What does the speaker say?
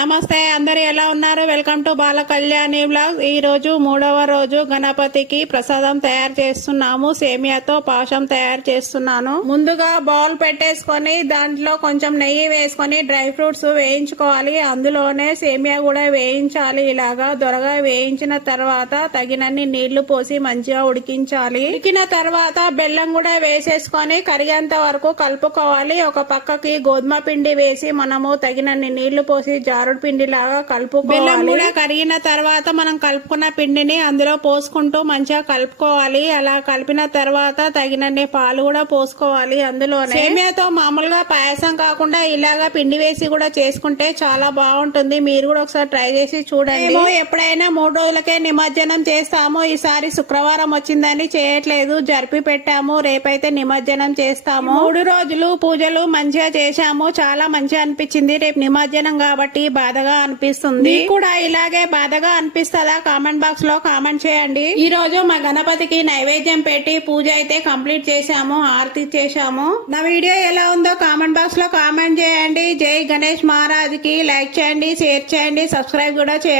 నమస్తే, అందరు ఎలా ఉన్నారు? Welcome to Bala Kalyani blog. ఈ రోజు 3వ రోజు గణపతికి ప్రసాదం తయారు చేస్తున్నాము. సేమియాతో పాశం తయారు చేస్తున్నాను. ముందుగా బౌల్ పెట్టేసుకొని దాంట్లో కొంచెం నెయ్యి వేసుకొని డ్రై ఫ్రూట్స్ వేయించుకోవాలి. అందులోనే సేమియా కూడా వేయించాలి. ఇలాగా దొరగా వేయించిన తర్వాత తగినన్ని నీళ్లు పోసి మంచిగా ఉడికించాలి. ఉడికిన తర్వాత బెల్లం కూడా వేసేసుకొని కరిగేంత వరకు కలుపుకోవాలి. ఒక పక్కకి గోధుమ పిండి వేసి మనము తగినన్ని నీళ్లు పోసి జారుడు పిండి లాగా కలుపుకోవాలి. బెల్లం కూడా కరిగిన తర్వాత మనం కలుపుకున్న పిండిని అందులో పోసుకుంటూ మంచిగా కలుపుకోవాలి. అలా కలిపిన తర్వాత తగినన్ని పాలు కూడా పోసుకోవాలి. అందులో సేమియాతో మామూలుగా పాయసం కాకుండా ఇలాగా పిండి వేసి కూడా చేసుకుంటే చాలా బాగుంటుంది. మీరు కూడా ఒకసారి ట్రై చేసి చూడండి. ఎప్పుడైనా 3 రోజులకే నిమజ్జనం చేస్తాము. ఈసారి శుక్రవారం వచ్చిందని చేయట్లేదు, జరిపి పెట్టాము. రేపైతే నిమజ్జనం చేస్తాము. 3 రోజులు పూజలు మంచిగా చేశాము. చాలా మంచిగా అనిపించింది. రేపు నిమజ్జనం కాబట్టి బాధగా అనిపిస్తుంది. మీకు కూడా ఇలాగే బాధగా అనిపిస్తుందా? కామెంట్ బాక్స్ లో కామెంట్ చేయండి. ఈ రోజు మా గణపతికి నైవేద్యం పెట్టి పూజ అయితే కంప్లీట్ చేశాము. ఆరతి చేశాము. నా వీడియో ఎలా ఉందో కామెంట్ బాక్స్ లో కామెంట్ చేయండి. జై గణేష్ మహారాజ్ కి లైక్ చేయండి, షేర్ చేయండి, సబ్స్క్రైబ్ కూడా చేయండి.